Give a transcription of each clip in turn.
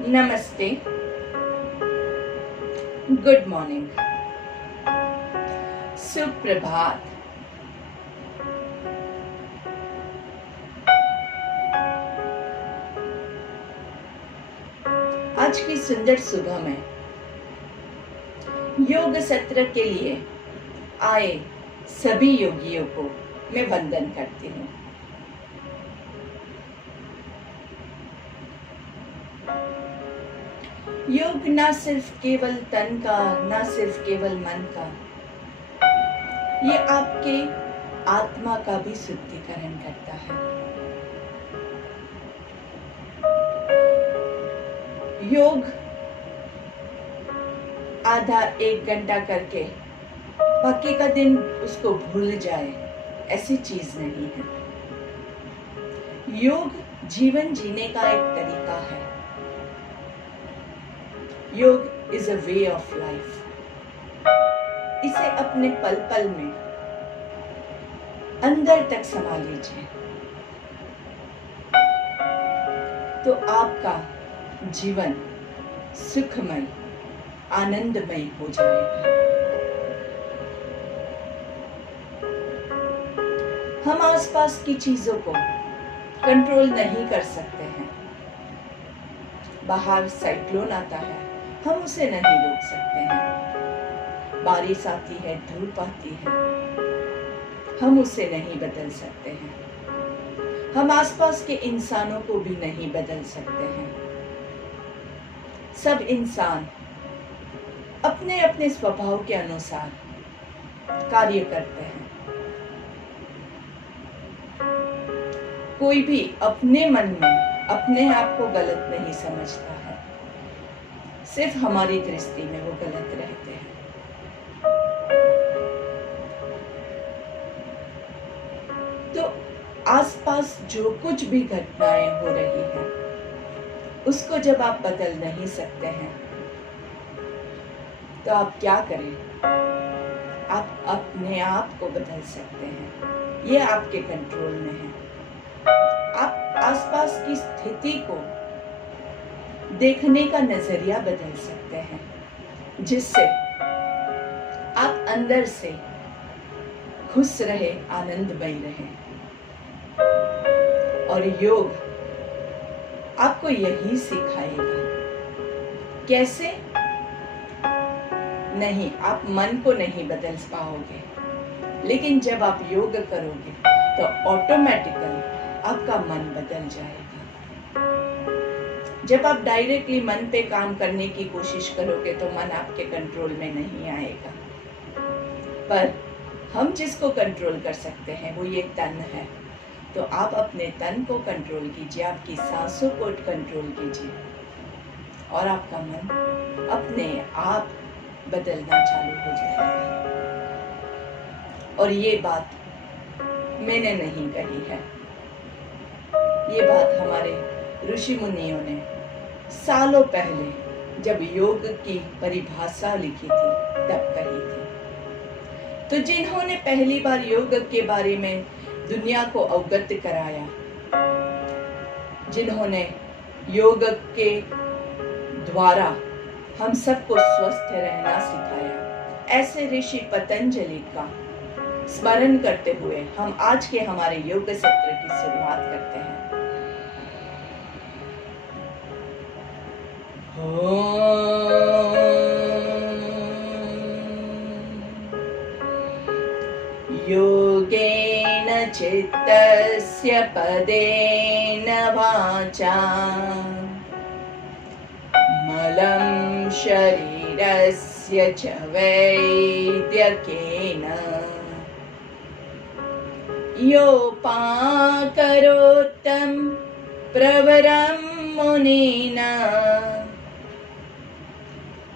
नमस्ते, good morning, सुप्रभात। आज की सुंदर सुबह में योग सत्र के लिए आए सभी योगियों को मैं वंदन करती हूँ। योग ना सिर्फ केवल तन का, ना सिर्फ केवल मन का, ये आपके आत्मा का भी शुद्धिकरण करता है। योग आधा एक घंटा करके बाकी का दिन उसको भूल जाए, ऐसी चीज नहीं है। योग जीवन जीने का एक तरीका है। योग is a way of life. इसे अपने पल पल में अंदर तक समा लीजिए तो आपका जीवन सुखमय, आनंदमय हो जाएगा। हम आसपास की चीजों को कंट्रोल नहीं कर सकते हैं। बाहर साइक्लोन आता है, हम उसे नहीं रोक सकते हैं। बारिश आती है, धूप आती है, हम उसे नहीं बदल सकते हैं। हम आसपास के इंसानों को भी नहीं बदल सकते हैं। सब इंसान अपने अपने स्वभाव के अनुसार कार्य करते हैं। कोई भी अपने मन में अपने आप को गलत नहीं समझता है, सिर्फ हमारी दृष्टि में वो गलत रहते हैं। तो आसपास जो कुछ भी घटनाएं हो रही हैं, उसको जब आप बदल नहीं सकते हैं तो आप क्या करें? आप अपने आप को बदल सकते हैं। ये आपके कंट्रोल में है। आप आसपास की स्थिति को देखने का नजरिया बदल सकते हैं, जिससे आप अंदर से खुश रहे, आनंदमय रहे। और योग आपको यही सिखाएगा। कैसे? नहीं, आप मन को नहीं बदल पाओगे, लेकिन जब आप योग करोगे तो ऑटोमेटिकली आपका मन बदल जाएगा। जब आप डायरेक्टली मन पे काम करने की कोशिश करोगे तो मन आपके कंट्रोल में नहीं आएगा। पर हम जिसको कंट्रोल कर सकते हैं वो ये तन है। तो आप अपने तन को कंट्रोल कीजिए, आपकी सांसों को कंट्रोल कीजिए और आपका मन अपने आप बदलना चालू हो जाएगा। और ये बात मैंने नहीं कही है, ये बात हमारे ऋषि मुनियों ने सालों पहले जब योग की परिभाषा लिखी थी तब कही थी। तो जिन्होंने पहली बार योग के बारे में दुनिया को अवगत कराया, जिन्होंने योग के द्वारा हम सबको स्वस्थ रहना सिखाया, ऐसे ऋषि पतंजलि का स्मरण करते हुए हम आज के हमारे योग सत्र की शुरुआत करते हैं। योगेन चित्तस्य पदेन वाचा मलं शरीरस्य च वैद्यकेन योपाकरोत्तं प्रवरं मुनिना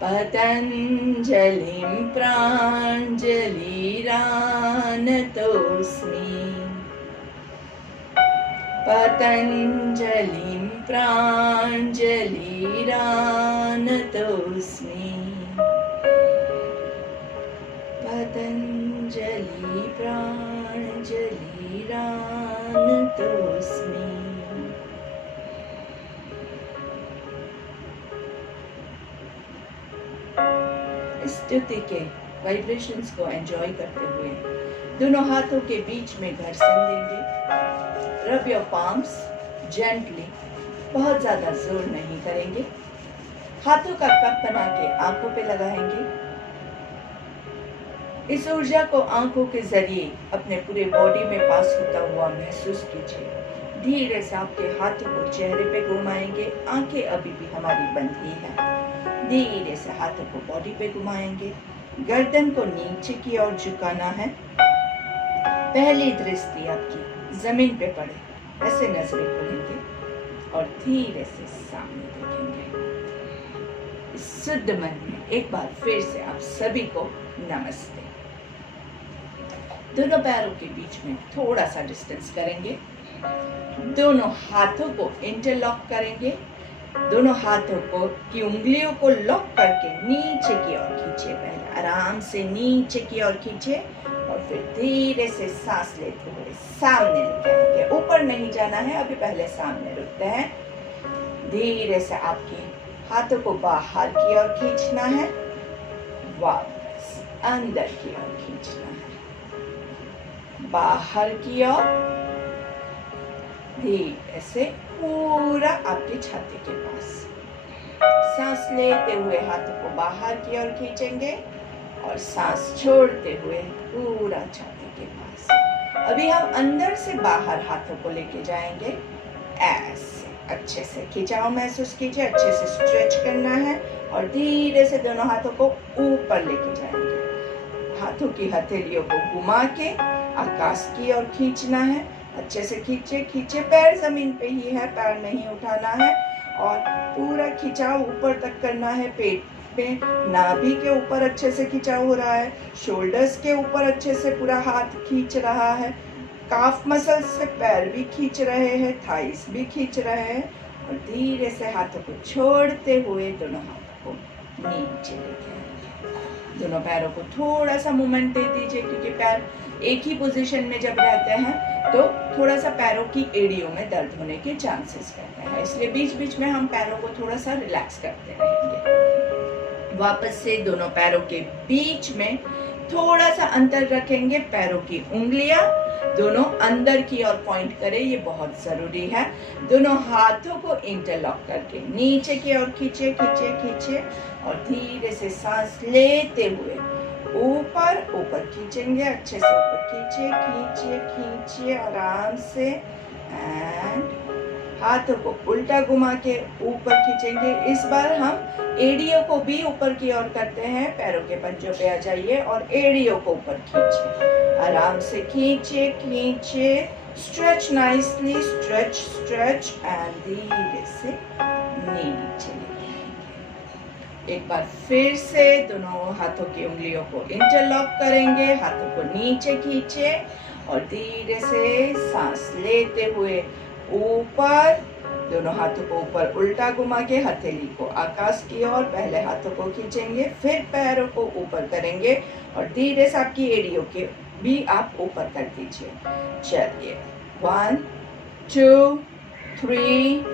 पतञ्जलिं प्राञ्जलिरानतोऽस्मि। पतञ्जलिं प्राञ्जलिरानतोऽस्मि। पतञ्जलि प्राञ्जलिरानतोऽस्मि। इस स्तुति के वाइब्रेशंस को एंजॉय करते हुए दोनों हाथों के बीच में घर्षण देंगे। रब योर पाम्स जेंटली, बहुत ज्यादा जोर नहीं करेंगे। हाथों का कप बना के आंखों पे लगाएंगे। इस ऊर्जा को आंखों के जरिए अपने पूरे बॉडी में पास होता हुआ महसूस कीजिए। धीरे से आपके हाथों को चेहरे पे घुमाएंगे। आंखें अभी भी हमारी बंद ही है। धीरे से हाथों को बॉडी पे घुमाएंगे। गर्दन को नीचे की ओर झुकाना है। पहली दृष्टि आपकी जमीन पे पड़े, ऐसे नजरें खोलेंगे और धीरे से सामने देखेंगे। इस शुद्ध मन में एक बार फिर से आप सभी को नमस्ते। दोनों पैरों के बीच में थोड़ा सा डिस्टेंस करेंगे। दोनों हाथों को इंटरलॉक करेंगे। दोनों हाथों को की उंगलियों को लॉक करके नीचे की ओर खींचे। पहले आराम से नीचे की ओर खींचे और फिर धीरे से सांस लेते हुए सामने लेके आएंगे। ऊपर नहीं जाना है, अभी पहले सामने रुकते हैं। धीरे से आपके हाथों को बाहर की ओर खींचना है, वापस अंदर की ओर खींचना है, बाहर की ओर, धीरे से पूरा आपकी छाती के पास। सांस लेते हुए हाथों को बाहर की ओर खींचेंगे और सांस छोड़ते हुए पूरा छाती के पास। अभी हम अंदर से बाहर हाथों को लेके जाएंगे। ऐसे अच्छे से खिंचाव महसूस कीजिए, अच्छे से स्ट्रेच करना है और धीरे से दोनों हाथों को ऊपर लेके जाएंगे। हाथों की हथेलियों को घुमा के आकाश की ओर खींचना है। अच्छे से खींचे खींचे, पैर जमीन पे ही है, पैर नहीं उठाना है और पूरा खिंचाव ऊपर तक करना है। पेट पे, नाभि के ऊपर अच्छे से खिंचाव हो रहा है। शोल्डर्स के ऊपर अच्छे से पूरा हाथ खींच रहा है। काफ मसल्स से पैर भी खींच रहे हैं, थाइस भी खींच रहे हैं और धीरे से हाथों को छोड़ते हुए दोनों हाथों को नीचे लेके आएंगे। दोनों पैरों को थोड़ा सा मूवमेंट दे दीजिए, क्योंकि पैर एक ही पोजीशन में जब रहते हैं तो थोड़ा सा पैरों की एड़ियों में दर्द होने के चांसेस रहते हैं, इसलिए बीच बीच में हम पैरों को थोड़ा सा रिलैक्स करते रहेंगे। वापस से दोनों पैरों के बीच में थोड़ा सा अंतर रखेंगे। पैरों की उंगलियां दोनों अंदर की ओर पॉइंट करें, ये बहुत जरूरी है। दोनों हाथों को इंटरलॉक करके नीचे की ओर खींचे खींचे खींचे और धीरे से सांस लेते हुए ऊपर ऊपर खींचेंगे। अच्छे से ऊपर खींचे खींचे खींचे आराम से एंड हाथों को उल्टा घुमा के ऊपर खींचेंगे। इस बार हम एड़ियों को भी ऊपर की ओर करते हैं। पैरों के पंजों पे आ जाइए और एड़ियों को ऊपर खींचे। आराम से खींचे खींचे, stretch nicely, stretch stretch and धीरे से नीचे लेके आएंगे। एक बार फिर से दोनों हाथों की उंगलियों को इंटरलॉक करेंगे। हाथों को नीचे खींचे और धीरे से सांस लेते हुए ऊपर, दोनों हाथों को ऊपर उल्टा घुमा के हथेली को आकाश की ओर, पहले हाथों को खींचेंगे फिर पैरों को ऊपर करेंगे और धीरे से आपकी एड़ियों के भी आप ऊपर कर दीजिए। चलिए 1 2 3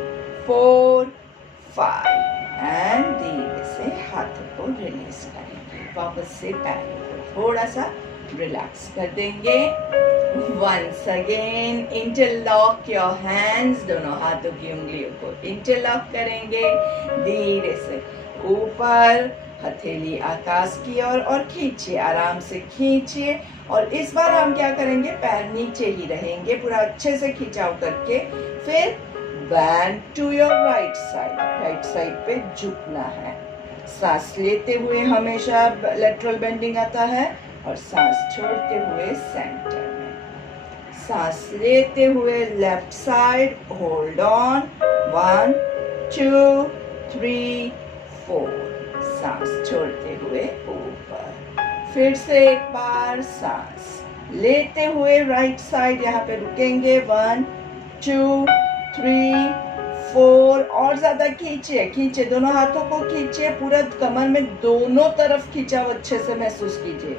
4 5 एंड धीरे से हाथों को रिलीज करेंगे। वापस से पैरों को थोड़ा सा रिलैक्स कर देंगे। Once again interlock your hands, दोनों हाथों की उंगलियों को इंटरलॉक करेंगे। धीरे से ऊपर, हथेली आकाश की ओर और खींचिए, आराम से खींचिए। और इस बार हम क्या करेंगे, पैर नीचे ही रहेंगे, पूरा अच्छे से खिंचाव करके फिर bend to your right side पे झुकना है। सांस लेते हुए हमेशा लेटरल बेंडिंग आता है और सांस छोड़ते हुए सेंटर में। सांस लेते हुए लेफ्ट साइड, होल्ड ऑन 1 2 3 4, सांस छोड़ते हुए ऊपर। फिर से एक बार सांस लेते हुए राइट साइड, यहाँ पे रुकेंगे 1 2 3 4 और ज्यादा खींचिए खींचिए, दोनों हाथों को खींचिए, पूरा कमर में दोनों तरफ खिंचाव अच्छे से महसूस कीजिए।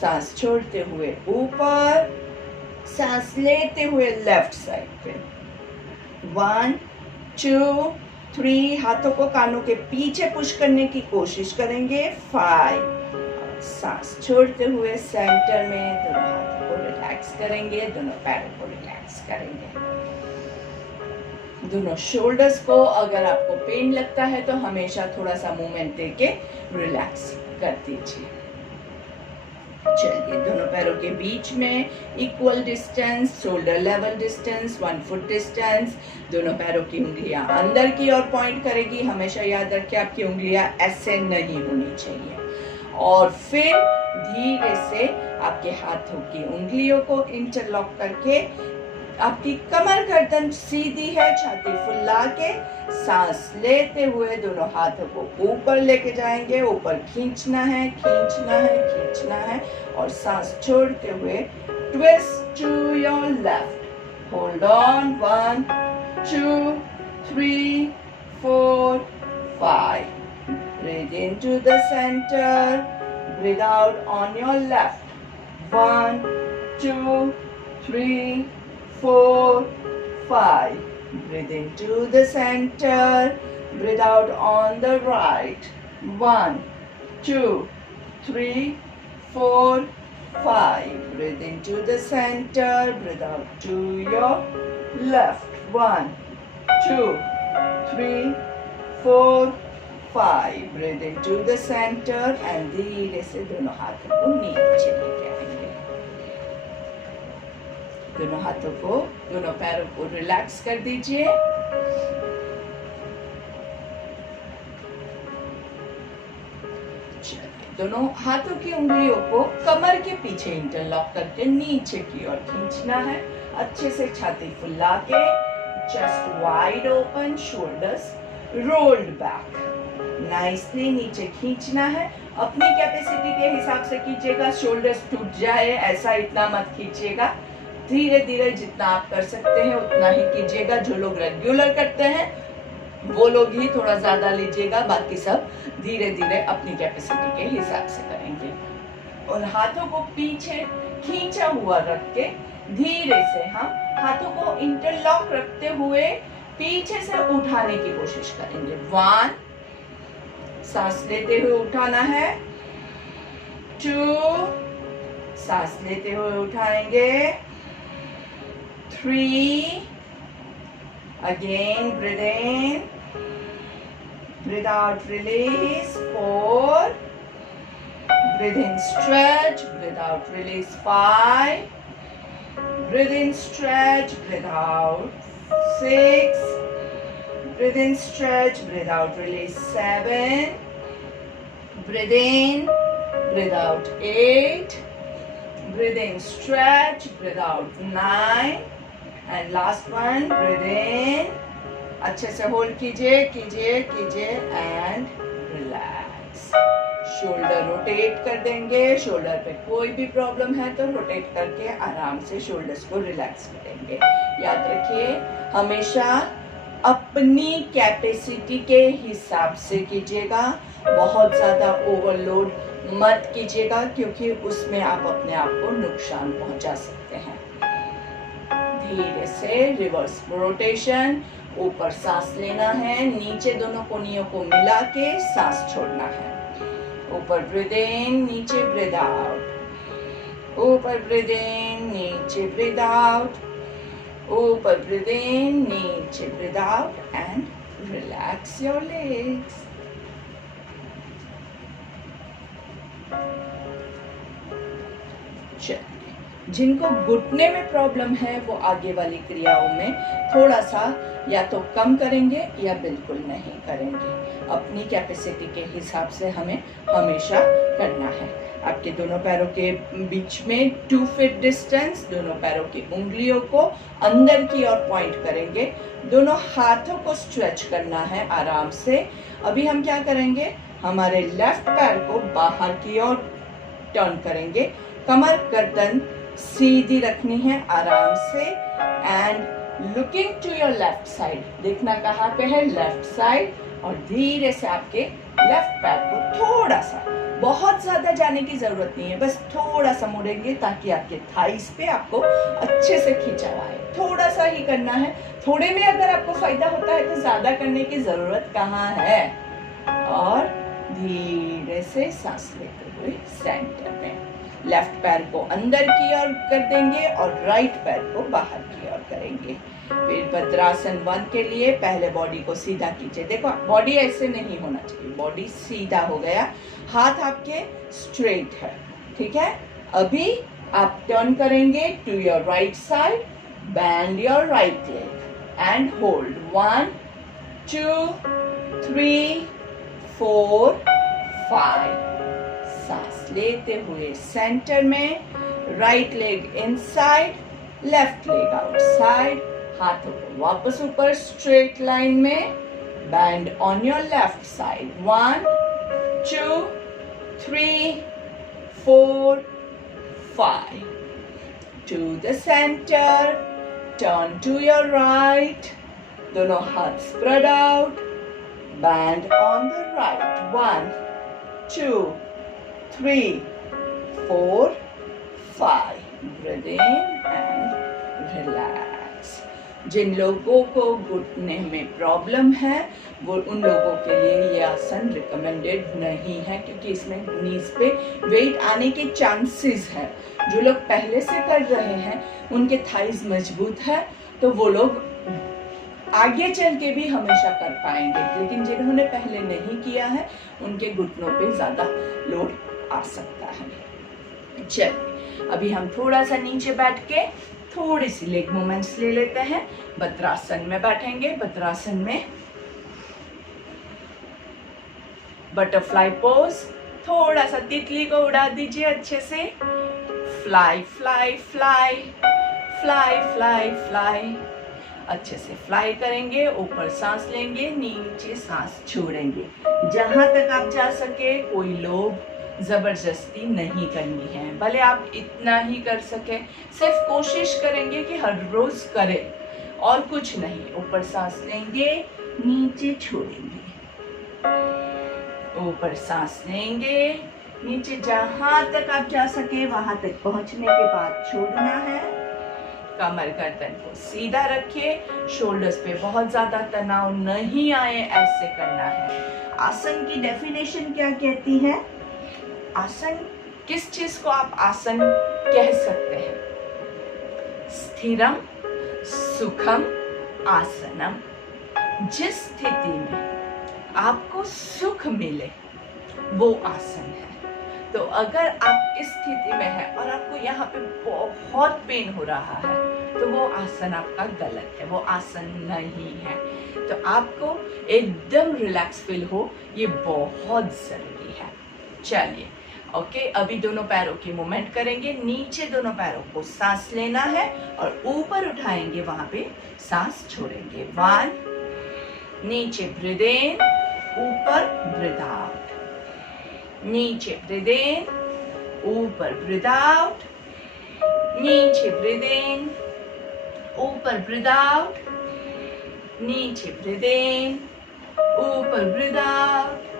सांस छोड़ते हुए ऊपर, सांस लेते हुए लेफ्ट साइड पे 1 2 3, हाथों को कानों के पीछे पुश करने की कोशिश करेंगे, 5, सांस छोड़ते हुए सेंटर में दोनों हाथों को रिलैक्स करेंगे, दोनों पैरों को रिलैक्स करेंगे। दोनों शोल्डर्स को अगर आपको पेन लगता है तो हमेशा थोड़ा सा मूवमेंट देके रिलैक्स कर दीजिए। चलिए, दोनों पैरों के बीच में equal distance, shoulder level distance, 1 foot distance. दोनों पैरों की उंगलियां अंदर की ओर पॉइंट करेगी। हमेशा याद रखें आपकी उंगलियां ऐसे नहीं होनी चाहिए। और फिर धीरे से आपके हाथों की उंगलियों को इंटरलॉक करके आपकी कमर गर्दन सीधी है, छाती फुला के सांस लेते हुए दोनों हाथों को ऊपर लेके जाएंगे। ऊपर खींचना है, खींचना है, खींचना है और सांस छोड़ते हुए twist to your left. Hold on, 1, 2, 3, 4, 5. Breathe into the center. Breathe out on your left. 1, 2, 3, 4, 5. Breathe into the center. Breathe out on the right. 1, 2, 3, 4, 5. Breathe into the center. Breathe out to your left. 1, 2, 3, 4, 5. Breathe into the center and धीरे से दोनों हाथों को नीचे लेके आएंगे। दोनों हाथों को, दोनों पैरों को रिलैक्स कर दीजिए। दोनों हाथों की उंगलियों को कमर के पीछे इंटरलॉक करके नीचे की ओर खींचना है। अच्छे से छाती फुला के, chest wide open, shoulders rolled back, nicely नीचे खींचना है। अपनी कैपेसिटी के हिसाब से कीजिएगा, शोल्डर्स टूट जाए ऐसा इतना मत खींचिएगा। धीरे धीरे जितना आप कर सकते हैं उतना ही कीजिएगा। जो लोग रेगुलर करते हैं वो लोग ही थोड़ा ज्यादा लीजिएगा, बाकी सब धीरे धीरे अपनी कैपेसिटी के हिसाब से करेंगे। और हाथों को पीछे खींचा हुआ रख के धीरे से हम हाथों को इंटरलॉक रखते हुए पीछे से उठाने की कोशिश करेंगे। 1, सांस लेते हुए उठाना है। 2, सांस लेते हुए उठाएंगे। 3, again breathe in, breathe out, release. 4, breathe in, stretch, breathe out, release. 5, breathe in, stretch, breathe out. 6, breathe in, stretch, breathe out, release. 7, breathe in, breathe out. 8, breathe in, stretch, breathe out. 9, and last one, breathe in, अच्छे से hold कीजिए, कीजिए, कीजिए and relax. Shoulder rotate कर देंगे। Shoulder पे कोई भी प्रॉब्लम है तो रोटेट करके आराम से शोल्डर्स को रिलैक्स करेंगे। याद रखिए, हमेशा अपनी कैपेसिटी के हिसाब से कीजिएगा। बहुत ज्यादा ओवरलोड मत कीजिएगा क्योंकि उसमें आप अपने आप को नुकसान पहुंचा सकते हैं। धीरे से रिवर्स रोटेशन, ऊपर सांस लेना है, नीचे दोनों कोनियों को मिला के सांस छोड़ना है। ऊपर ब्रीद इन, नीचे ब्रीद आउट। ऊपर ब्रीद इन, नीचे ब्रीद आउट। ऊपर ब्रीद इन, नीचे breathe out and relax your legs. जिनको घुटने में प्रॉब्लम है वो आगे वाली क्रियाओं में थोड़ा सा या तो कम करेंगे या बिल्कुल नहीं करेंगे। अपनी कैपेसिटी के हिसाब से हमें हमेशा करना है। आपके दोनों पैरों के बीच में 2 फीट डिस्टेंस, दोनों पैरों की उंगलियों को अंदर की ओर पॉइंट करेंगे। दोनों हाथों को स्ट्रेच करना है आराम से। अभी हम क्या करेंगे, हमारे लेफ्ट पैर को बाहर की ओर टर्न करेंगे। कमर गर्दन सीधी रखनी है आराम से and looking to your left side. देखना कहाँ पे है, लेफ्ट साइड। और धीरे से आपके लेफ्ट पैर को थोड़ा सा बहुत ज्यादा जाने की जरूरत नहीं है, बस थोड़ा सा मोड़ेंगे ताकि आपके थाइस पे आपको अच्छे से खिंचाव आए। थोड़ा सा ही करना है, थोड़े में अगर आपको फायदा होता है तो ज्यादा करने की जरूरत कहाँ है। और धीरे से सांस लेते हुए सेंटर में लेफ्ट पैर को अंदर की ओर कर देंगे और राइट पैर को बाहर की ओर करेंगे। फिर भद्रासन 1 के लिए पहले बॉडी को सीधा कीजिए। देखो बॉडी ऐसे नहीं होना चाहिए, बॉडी सीधा हो गया, हाथ आपके स्ट्रेट है, ठीक है। अभी आप टर्न करेंगे to your right side, bend your right leg and hold 1 2 3 4 5। सांस लेते हुए सेंटर में, right leg inside, left leg outside, हाथों को वापस ऊपर स्ट्रेट लाइन में, bend on your left side 1 2 3 4 5 to the centre, turn to your right, दोनों हाथ spread out, bend on the right 1 2 3 4 5, breathe in and relax। जिन लोगों को घुटने में प्रॉब्लम है वो उन लोगों के लिए ये आसन रिकमेंडेड नहीं है, क्योंकि इसमें नीज पे वेट आने के चांसेस है। जो लोग पहले से कर रहे हैं उनके थाइज मजबूत है तो वो लोग आगे चल के भी हमेशा कर पाएंगे, लेकिन जिन्होंने पहले नहीं किया है उनके घुटनों पे ज्यादा लोड आ सकता है। चलिए अभी हम थोड़ा सा नीचे बैठ के थोड़ी सी लेग मूवमेंट्स ले लेते हैं। भद्रासन में बैठेंगे। भद्रासन में बटरफ्लाई पोज, थोड़ा सा तितली को उड़ा दीजिए अच्छे से। Fly fly fly fly fly fly, अच्छे से फ्लाई करेंगे। ऊपर सांस लेंगे, नीचे सांस छोड़ेंगे। जहां तक आप जा सके, कोई लोग जबरदस्ती नहीं करनी है, भले आप इतना ही कर सके, सिर्फ कोशिश करेंगे कि हर रोज करें और कुछ नहीं। ऊपर सांस लेंगे, नीचे छोड़ेंगे, ऊपर सांस लेंगे, नीचे जहां तक आप जा सके वहां तक पहुंचने के बाद छोड़ना है। कमर गर्दन को सीधा रखिए, शोल्डर्स पे बहुत ज्यादा तनाव नहीं आए, ऐसे करना है। आसन की डेफिनेशन क्या कहती है? आसन, किस चीज को आप आसन कह सकते हैं? स्थिरम सुखम आसनम। जिस स्थिति में आपको सुख मिले वो आसन है। तो अगर आप इस स्थिति में है और आपको यहाँ पे बहुत पेन हो रहा है तो वो आसन आपका गलत है, वो आसन नहीं है। तो आपको एकदम रिलैक्स फील हो, ये बहुत जरूरी है। चलिए ओके, अभी दोनों पैरों की मूवमेंट करेंगे। नीचे दोनों पैरों को सांस लेना है और ऊपर उठाएंगे, वहां पे सांस छोड़ेंगे। 1, नीचे ब्रीथ इन, ऊपर ब्रीथ आउट, नीचे ब्रीथ इन, ऊपर ब्रीथ आउट, नीचे ब्रीथ इन, ऊपर ब्रीथ आउट, नीचे ब्रीथ इन, ऊपर ब्रीथ आउट।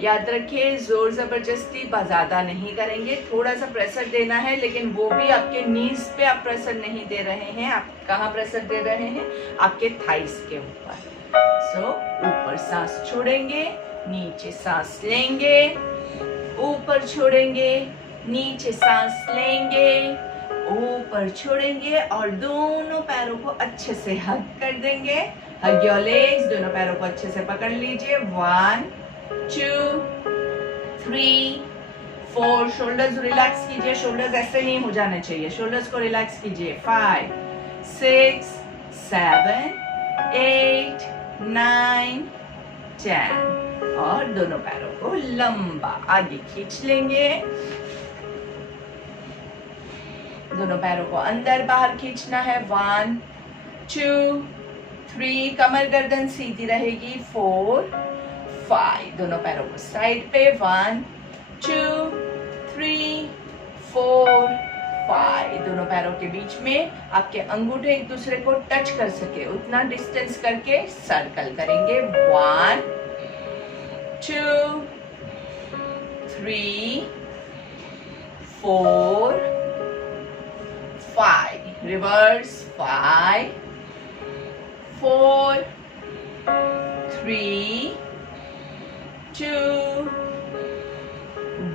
याद रखिए, जोर जबरदस्ती ज्यादा नहीं करेंगे, थोड़ा सा प्रेशर देना है, लेकिन वो भी आपके नीज पे आप प्रेशर नहीं दे रहे हैं। आप कहाँ प्रेशर दे रहे हैं? आपके थाइस के ऊपर। सो ऊपर सांस छोड़ेंगे, नीचे सांस लेंगे, ऊपर छोड़ेंगे, नीचे सांस लेंगे, ऊपर छोड़ेंगे और दोनों पैरों को अच्छे से हग कर देंगे। हग योर लेग्स, दोनों पैरों को अच्छे से पकड़ लीजिए। 1 2 3 4, शोल्डर्स रिलैक्स कीजिए, शोल्डर्स ऐसे नहीं हो जाने चाहिए, शोल्डर्स को रिलैक्स कीजिए। 5 6 7 8 9 10 और दोनों पैरों को लंबा आगे खींच लेंगे। दोनों पैरों को अंदर बाहर खींचना है। 1 2 3, कमर गर्दन सीधी रहेगी। 4 5, दोनों पैरों को साइड पे। 1 2 3 4 5, दोनों पैरों के बीच में आपके अंगूठे एक दूसरे को टच कर सके उतना डिस्टेंस करके सर्कल करेंगे। 1 2 3 4 5 रिवर्स 5 4 3 2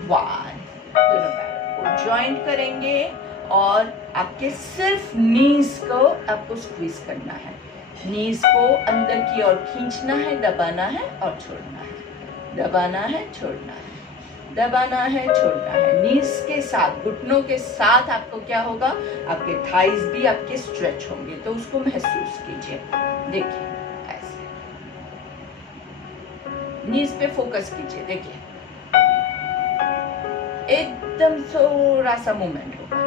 1 दोनों पैरों को ज्वाइंट करेंगे और आपके सिर्फ नीज को आपको स्क्वीज करना है, नीज को अंदर की ओर खींचना है, दबाना है और छोड़ना है, दबाना है छोड़ना है, दबाना है छोड़ना है। नीज के साथ, घुटनों के साथ आपको क्या होगा, आपके थाइज भी आपके स्ट्रेच होंगे, तो उसको महसूस कीजिए। देखिए ऐसे नीज पे फोकस कीजिए, देखिए एकदम थोड़ा सा मूवमेंट होगा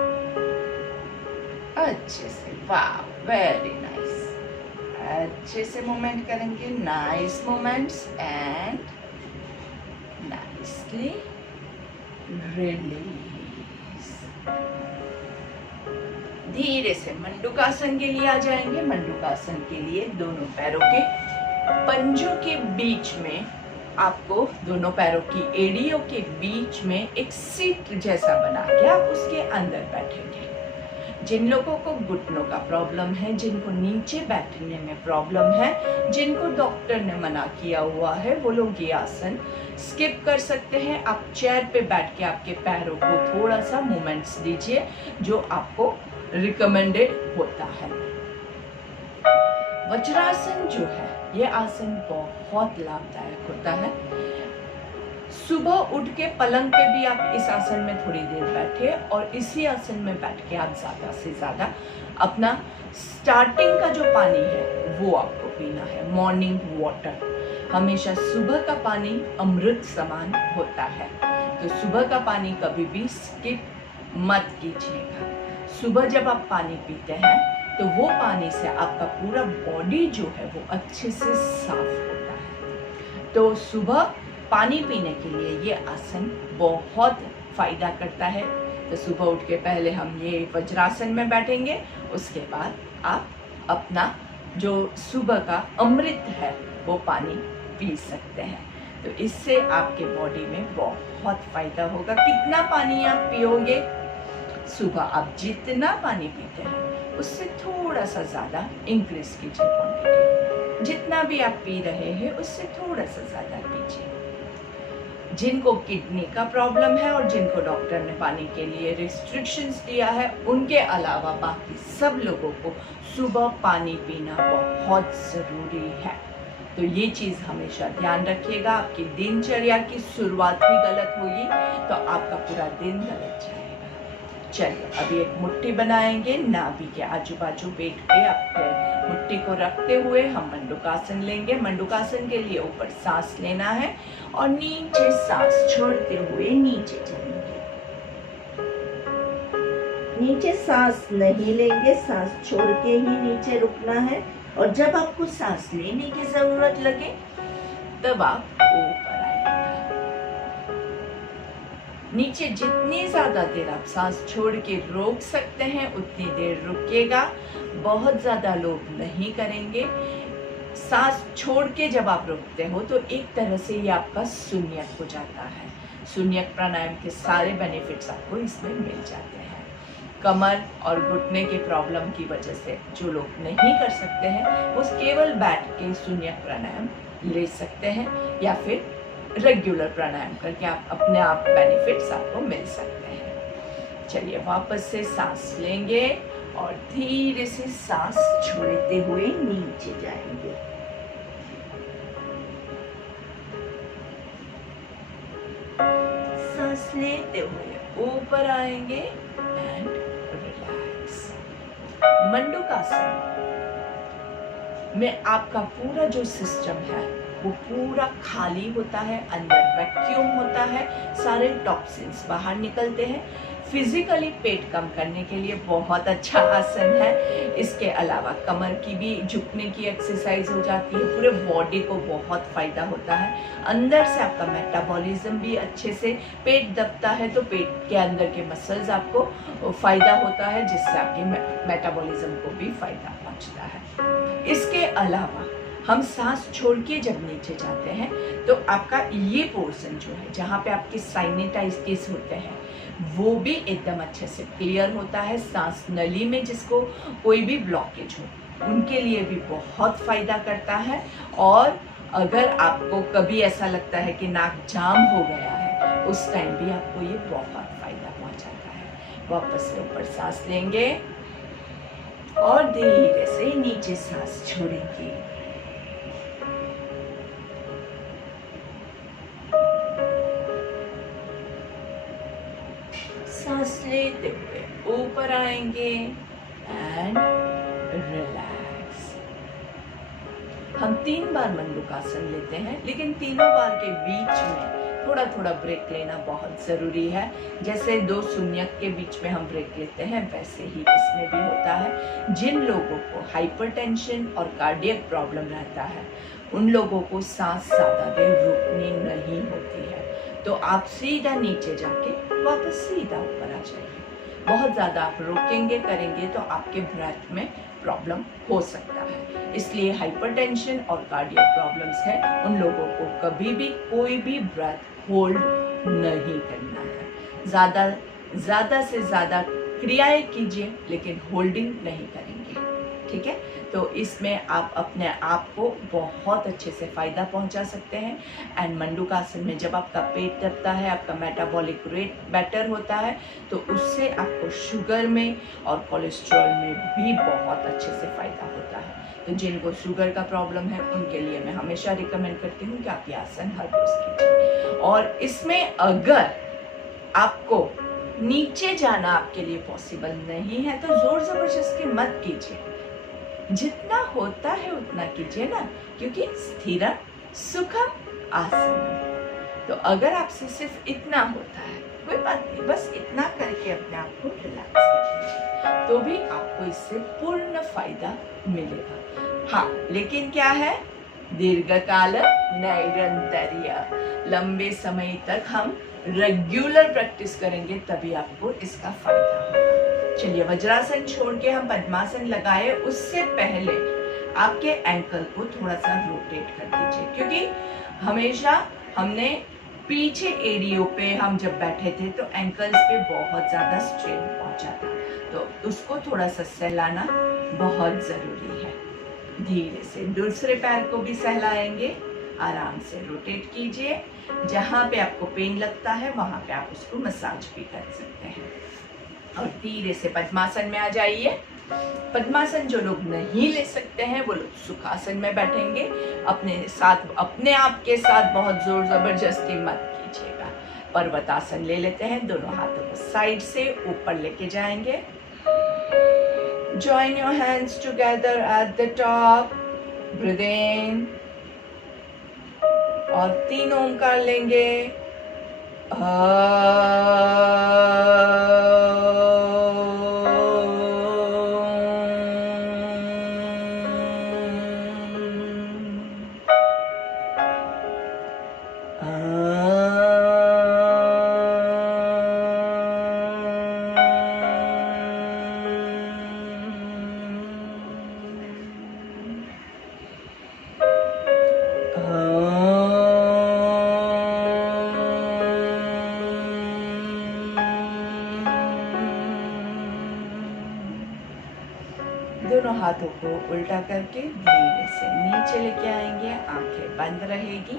अच्छे से। वाह, वेरी नाइस। अच्छे से मूवमेंट करेंगे, nice movements and nicely release. धीरे से मंडूकासन के लिए आ जाएंगे। मंडूकासन के लिए दोनों पैरों के पंजों के बीच में, आपको दोनों पैरों की एड़ियों के बीच में एक सीट जैसा बना के आप उसके अंदर बैठेंगे। जिन लोगों को घुटनों का प्रॉब्लम है, जिनको नीचे बैठने में प्रॉब्लम है, जिनको डॉक्टर ने मना किया हुआ है, वो लोग ये आसन स्किप कर सकते हैं। आप चेयर पे बैठ के आपके पैरों को थोड़ा सा मूवमेंट्स दीजिए जो आपको रिकमेंडेड होता है। वज्रासन जो है, ये आसन बहुत लाभदायक होता है। सुबह उठ के पलंग पे भी आप इस आसन में थोड़ी देर बैठे और इसी आसन में बैठ के आप ज्यादा से ज्यादा अपना स्टार्टिंग का जो पानी है वो आपको पीना है। मॉर्निंग वाटर, हमेशा सुबह का पानी अमृत समान होता है, तो सुबह का पानी कभी भी स्किप मत कीजिएगा। सुबह जब आप पानी पीते हैं तो वो पानी से आपका पूरा बॉडी जो है वो अच्छे से साफ होता है। तो सुबह पानी पीने के लिए ये आसन बहुत फायदा करता है। तो सुबह उठ के पहले हम ये वज्रासन में बैठेंगे, उसके बाद आप अपना जो सुबह का अमृत है वो पानी पी सकते हैं। तो इससे आपके बॉडी में बहुत फायदा होगा। कितना पानी आप पियोगे? सुबह आप जितना पानी पीते हैं उससे थोड़ा सा ज़्यादा इंक्रीज कीजिए क्वांटिटी। जितना भी आप पी रहे हैं उससे थोड़ा सा ज़्यादा पीजिए। जिनको किडनी का प्रॉब्लम है और जिनको डॉक्टर ने पानी के लिए रिस्ट्रिक्शंस दिया है, उनके अलावा बाकी सब लोगों को सुबह पानी पीना बहुत ज़रूरी है। तो ये चीज़ हमेशा ध्यान रखिएगा। आपकी दिनचर्या की शुरुआत ही गलत होगी तो आपका पूरा दिन गलत जाएगा। चलिए अभी एक मुट्ठी बनाएंगे, नाभि के आजू बाजू पेट पे आपके मुट्ठी को रखते हुए हम मंडूकासन लेंगे। मंडूकासन के लिए ऊपर सांस लेना है और नीचे सांस छोड़ते हुए नीचे चलेंगे। नीचे सांस नहीं लेंगे, सांस छोड़ के ही नीचे रुकना है। और जब आपको सांस लेने की जरूरत लगे तब आप ऊपर आइएगा। नीचे जितनी ज्यादा देर आप सांस छोड़ के रोक सकते हैं उतनी देर रुकिएगा। बहुत ज्यादा लोग नहीं करेंगे। सांस छोड़ के जब आप रुकते हो तो एक तरह से ये आपका शून्यक हो जाता है। शून्यक प्राणायाम के सारे बेनिफिट्स आपको इसमें मिल जाते हैं। कमर और घुटने के प्रॉब्लम की वजह से जो लोग नहीं कर सकते हैं वो केवल बैठ के शून्यक प्राणायाम ले सकते हैं या फिर रेगुलर प्राणायाम करके आप अपने आप बेनिफिट्स आपको मिल सकते हैं। चलिए वापस से सांस लेंगे और धीरे से सांस छोड़ते हुए नीचे जाएंगे। सांस लेते हुए ऊपर आएंगे एंड रिलैक्स। मंडूकासन में आपका पूरा जो सिस्टम है वो पूरा खाली होता है, अंदर वैक्यूम होता है, सारे टॉक्सिन्स बाहर निकलते हैं। फिजिकली पेट कम करने के लिए बहुत अच्छा आसन है। इसके अलावा कमर की भी झुकने की एक्सरसाइज हो जाती है, पूरे बॉडी को बहुत फायदा होता है। अंदर से आपका मेटाबॉलिज्म भी अच्छे से, पेट दबता है तो पेट के अंदर के मसल्स आपको फायदा होता है जिससे आपके मेटाबॉलिज्म को भी फायदा पहुंचता है। इसके अलावा हम सांस छोड़ के जब नीचे जाते हैं तो आपका ये पोर्शन जो है जहाँ पे आपके साइनेटाइटिस होते हैं वो भी एकदम अच्छे से क्लियर होता है। सांस नली में जिसको कोई भी ब्लॉकेज हो उनके लिए भी बहुत फ़ायदा करता है। और अगर आपको कभी ऐसा लगता है कि नाक जाम हो गया है उस टाइम भी आपको ये बहुत फ़ायदा पहुंचाता है। वापस से ऊपर सांस लेंगे और धीरे से नीचे सांस छोड़ेंगे। सांस लेते हुए ऊपर आएंगे एंड रिलैक्स। हम 3 बार मंडूकासन लेते हैं, लेकिन तीनों बार के बीच में थोड़ा थोड़ा ब्रेक लेना बहुत ज़रूरी है। जैसे 2 शून्यक के बीच में हम ब्रेक लेते हैं वैसे ही इसमें भी होता है। जिन लोगों को हाइपरटेंशन और कार्डियक प्रॉब्लम रहता है उन लोगों को सांस ज़्यादा देर रुकनी नहीं होती है, तो आप सीधा नीचे जाके वापस सीधा ऊपर आ जाइए। बहुत ज़्यादा आप रोकेंगे करेंगे तो आपके ब्रेथ में प्रॉब्लम हो सकता है। इसलिए हाइपरटेंशन और कार्डियक प्रॉब्लम्स है उन लोगों को कभी भी कोई भी ब्रेथ होल्ड नहीं करना है। ज़्यादा से ज़्यादा क्रियाएं कीजिए लेकिन होल्डिंग नहीं करेंगे, ठीक है। तो इसमें आप अपने आप को बहुत अच्छे से फ़ायदा पहुंचा सकते हैं। एंड मंडूकासन में जब आपका पेट दबता है, आपका मेटाबॉलिक रेट बेटर होता है, तो उससे आपको शुगर में और कोलेस्ट्रॉल में भी बहुत अच्छे से फ़ायदा होता है। तो जिनको शुगर का प्रॉब्लम है उनके लिए मैं हमेशा रिकमेंड करती हूँ कि आप ये आसन हर रोज़ कीजिए। और इसमें अगर आपको नीचे जाना आपके लिए पॉसिबल नहीं है तो ज़ोर ज़बरदस्ती मत कीजिए, जितना होता है उतना कीजिए ना, क्योंकि स्थिरम सुखम आसनम। तो अगर आपसे सिर्फ इतना होता है कोई बात नहीं, बस इतना करके अपने आप को रिलैक्स करिए तो भी आपको इससे पूर्ण फायदा मिलेगा। हाँ, लेकिन क्या है, दीर्घकाल नैरंतर्य, लंबे समय तक हम रेगुलर प्रैक्टिस करेंगे तभी आपको इसका फायदा होगा। चलिए, वज्रासन छोड़ के हम पद्मासन लगाए उससे पहले आपके एंकल को थोड़ा सा रोटेट कर दीजिए, क्योंकि हमेशा हमने पीछे एरियो पे हम जब बैठे थे तो एंकल्स पे बहुत ज़्यादा स्ट्रेन पहुंचा था, तो उसको थोड़ा सा सहलाना बहुत ज़रूरी है। धीरे से दूसरे पैर को भी सहलाएंगे, आराम से रोटेट कीजिए। जहाँ पे आपको पेन लगता है वहाँ पे आप उसको मसाज भी कर सकते हैं। और धीरे से पद्मासन में आ जाइए। पद्मासन जो लोग नहीं ले सकते हैं वो लोग सुखासन में बैठेंगे। अपने आप के साथ बहुत जोर जबरदस्ती मत कीजिएगा। पर्वतासन ले लेते हैं, दोनों हाथों को साइड से ऊपर लेके जाएंगे। Join your hands together at the top. Breathe in. और 3 ओंकार लेंगे। दोनों हाथों को उल्टा करके धीरे से नीचे लेके आएंगे, आंखें बंद रहेगी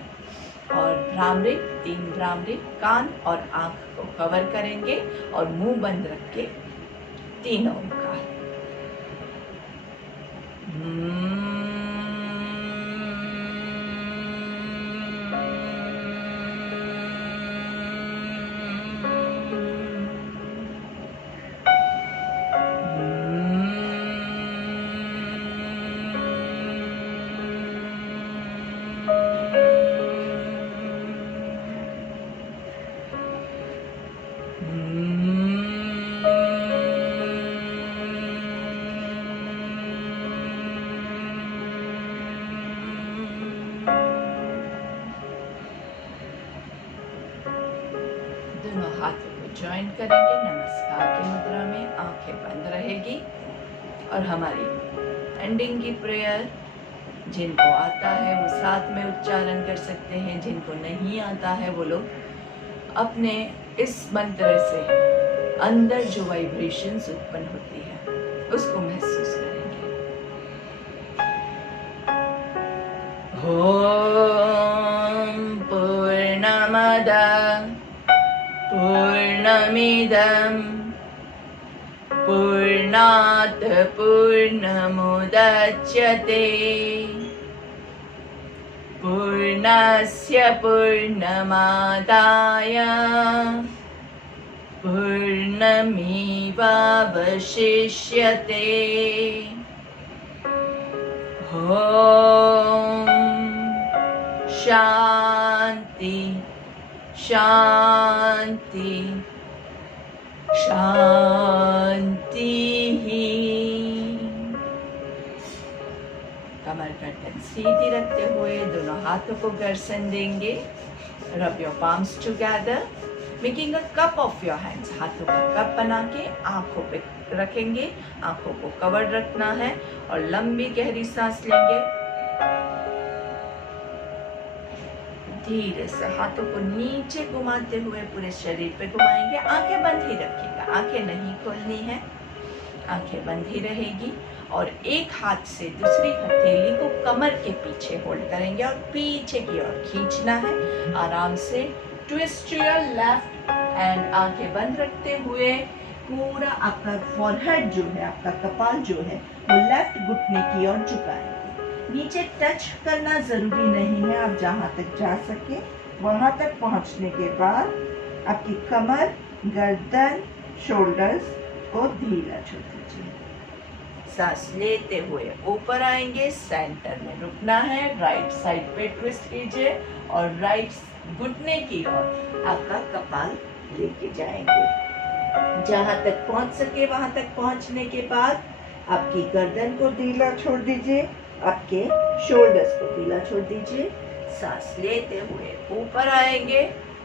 और भ्रामरी 3 भ्रामरी कान और आंख को कवर करेंगे और मुंह बंद रख के 3 ओंकार। दोनों हाथों को ज्वाइन करेंगे नमस्कार की मुद्रा में, आंखें बंद रहेगी और हमारी एंडिंग की प्रेयर जिनको आता है वो साथ में उच्चारण कर सकते हैं, जिनको नहीं आता है वो लोग अपने इस मंत्र से अंदर जो वाइब्रेशंस उत्पन्न होती है उसको महसूस करेंगे। ओम पूर्णमद पूर्णमिदं पूर्णात् पूर्णमुदच्यते पूर्णस्य पूर्णमादाय पूर्णमेवावशिष्यते। ओम शांति शांति शांति। कमर गर्दन सीधी रखते हुए दोनों हाथों को घर्षण देंगे। Rub your palms together, making a cup of your hands. हाथों का कप बना के आंखों पे रखेंगे, आंखों को कवर रखना है और लंबी गहरी सांस लेंगे। धीरे से हाथों को नीचे घुमाते हुए पूरे शरीर पे घुमाएंगे। आंखें बंद ही रखिएगा, आंखें नहीं खोलनी है, आंखें बंद ही रहेगी। और एक हाथ से दूसरी हथेली को कमर के पीछे होल्ड करेंगे और पीछे की ओर खींचना है। आराम से ट्विस्ट योर लेफ्ट एंड, आंखें बंद रखते हुए पूरा आपका फॉरहेड जो है, आपका कपाल जो है वो लेफ्ट घुटने की ओर झुकाएंगे। नीचे टच करना जरूरी नहीं है, आप जहां तक जा सके वहां तक पहुंचने के बाद आपकी कमर, गर्दन, शोल्डर्स को ढीला छोड़ दीजिए। सांस लेते हुए ऊपर आएंगे, सेंटर में रुकना है। राइट साइड पे ट्विस्ट कीजिए और राइट घुटने की ओर आपका कपाल लेके जाएंगे। जहां तक पहुंच सके वहां तक पहुंचने के बाद आपकी गर्दन को ढीला छोड़ दीजिए, आपके शोल्डर्स को ढीला छोड़ दीजिए। सांस लेते हुए ऊपर आएंगे,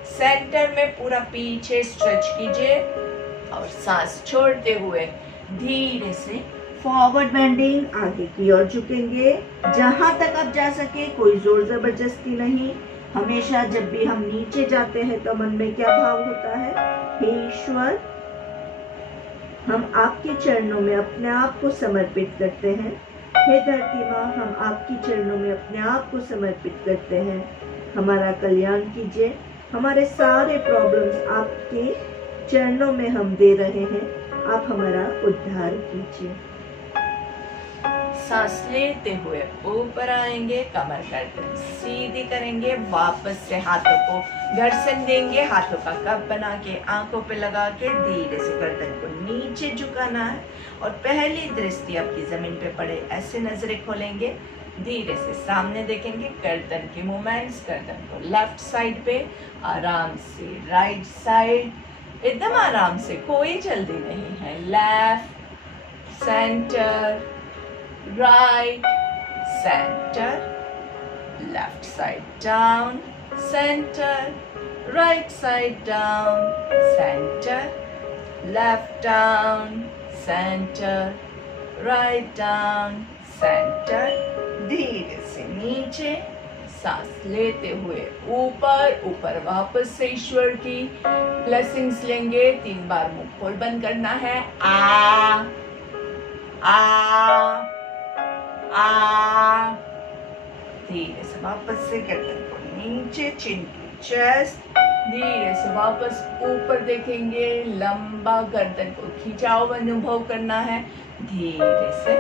सेंटर में पूरा पीछे स्ट्रेच कीजिए और सांस छोड़ते हुए धीरे से फॉरवर्ड बेंडिंग, आगे की ओर झुकेंगे। जहां तक आप जा सके, कोई जोर जबरदस्ती नहीं। हमेशा जब भी हम नीचे जाते हैं तो मन में क्या भाव होता है? हे ईश्वर, हम आपके चरणों में अपने आप को समर्पित करते हैं। हे धरती माँ, हम आपके चरणों में अपने आप को समर्पित करते हैं। हमारा कल्याण कीजिए। हमारे सारे प्रॉब्लम्स आपके चरणों में हम दे रहे हैं। आप हमारा उद्धार कीजिए। सांस लेते हुए ऊपर आएंगे, कमर गर्दन सीधी करेंगे। वापस से हाथों को घर्षण देंगे, हाथों का कप बना के आंखों पे लगा के धीरे से गर्दन को नीचे झुकाना है और पहली दृष्टि आपकी जमीन पे पड़े ऐसे नजरें खोलेंगे। धीरे से सामने देखेंगे, गर्दन की मूवमेंट्स, गर्दन को लेफ्ट साइड पे, आराम से राइट साइड, एकदम आराम से, कोई जल्दी नहीं है। Left, centre, right, center, left side down, center, right side down, center, left down, center, right down, center। धीरे से नीचे सांस लेते हुए ऊपर, ऊपर वापस से ईश्वर की ब्लेसिंग्स लेंगे। 3 बार मुंह खोल बंद करना है। आ धीरे से वापस से गर्दन को नीचे, चिन की चेस्ट, धीरे से वापस ऊपर देखेंगे। लंबा गर्दन को खिंचाव अनुभव करना है। धीरे से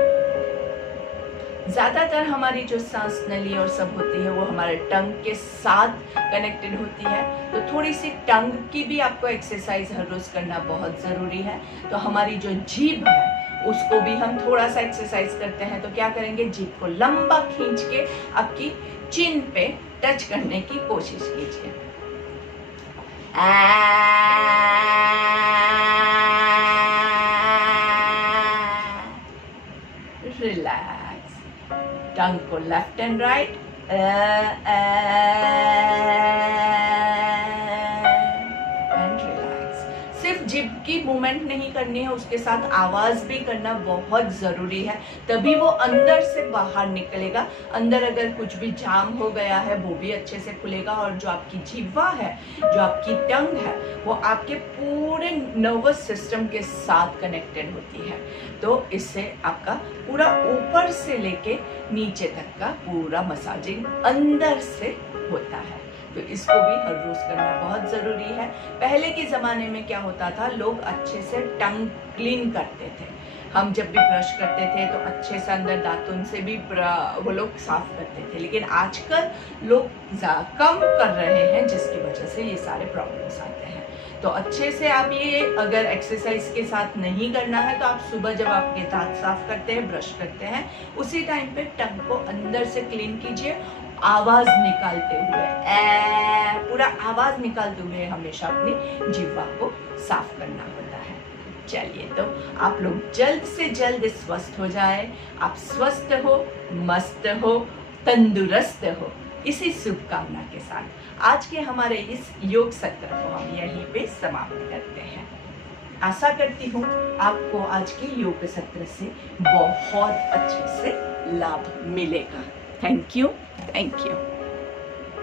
ज्यादातर हमारी जो सांस नली और सब होती है वो हमारे टंग के साथ कनेक्टेड होती है, तो थोड़ी सी टंग की भी आपको एक्सरसाइज हर रोज करना बहुत जरूरी है। तो हमारी जो जीभ है उसको भी हम थोड़ा सा एक्सरसाइज करते हैं। तो क्या करेंगे, जीभ को लंबा खींच के आपकी चिन पे टच करने की कोशिश कीजिए। रिलैक्स, टंग को left and right, and relax. सिर्फ जिभ की मूवमेंट नहीं करनी है, उसके साथ आवाज़ भी करना बहुत ज़रूरी है, तभी वो अंदर से बाहर निकलेगा। अंदर अगर कुछ भी जाम हो गया है वो भी अच्छे से खुलेगा, और जो आपकी जिह्वा है, जो आपकी टंग है, वो आपके पूरे नर्वस सिस्टम के साथ कनेक्टेड होती है। तो इससे आपका पूरा ऊपर से लेके नीचे तक का पूरा मसाजिंग अंदर से होता है। तो इसको भी हर रोज करना बहुत ज़रूरी है। पहले के ज़माने में क्या होता था, लोग अच्छे से टंग क्लीन करते थे। हम जब भी ब्रश करते थे तो अच्छे से अंदर दातुन से भी वो लोग साफ करते थे, लेकिन आजकल लोग कम कर रहे हैं, जिसकी वजह से ये सारे प्रॉब्लम्स आते हैं। तो अच्छे से आप ये अगर एक्सरसाइज के साथ नहीं करना है तो आप सुबह जब आपके दांत साफ करते हैं, ब्रश करते हैं, उसी टाइम पे टंग को अंदर से क्लीन कीजिए, आवाज निकालते हुए, पूरा आवाज निकालते हुए हमेशा अपनी जिह्वा को साफ करना होता है। चलिए, तो आप लोग जल्द से जल्द स्वस्थ हो जाए, आप स्वस्थ हो, मस्त हो, तंदुरुस्त हो, इसी शुभकामना के साथ आज के हमारे इस योग सत्र को हम यहीं पे समाप्त करते हैं। आशा करती हूँ आपको आज के योग सत्र से बहुत अच्छे से लाभ मिलेगा। Thank you.